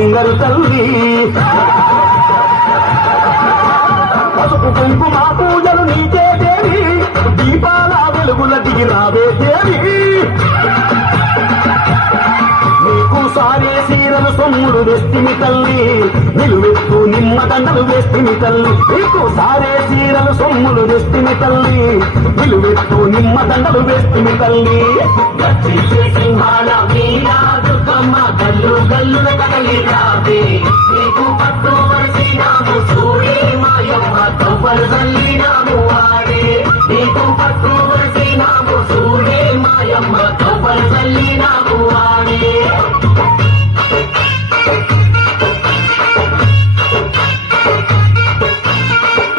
బంగారు తల్లి పసుపు కుంకుమ పూజలు నీకే దేవి దీపాల వెలుగుల దిగిరావే దేవి నీకు సారే సీరలు సొమ్ములు వేస్తిమి తల్లి నిలువెత్తు నిమ్మదండలు వేస్తిమి తల్లి నీకు సారే సీరలు సొమ్ములు వేస్తిమి తల్లి నిలువెత్తు నిమ్మదండలు వేస్తిమి తల్లి సింహాల మీరా దుర్గమ్మ గల్లు గల్లున కదలి రావే నీకు పట్టు వరసినాము సూరి మాయమ్మ